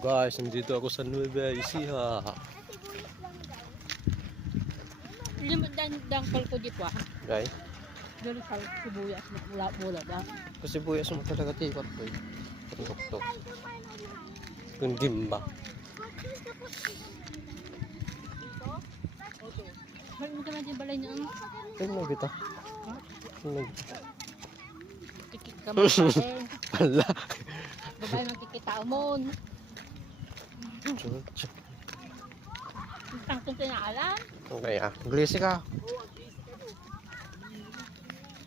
Guys, nandito ako sa Nueva Ecija. Dangkal ko di pa. Guys, Dali sa sibuyas na mula ba? kasi buya sa mga talaga tikot ko eh. Tok-tok. Kung gimba. Balik mo ka na din balay niya. Tingnan kita. Tingnan kita. Tikit ka mo sa akin. Pala. Babae ng tikita mo. Chucha. Ang kung tinaalam. Okay ah. Glisi ka.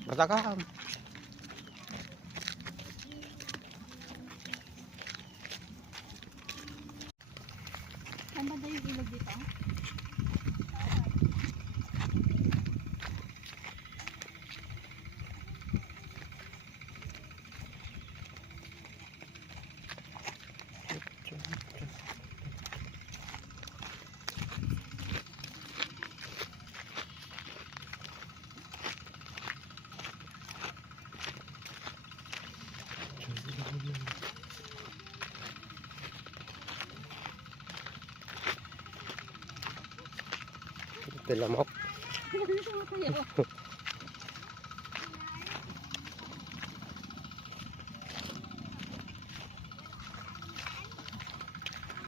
Matakam. Saan ba yung ilog dito? Tilamok. Ano sa mga kayo?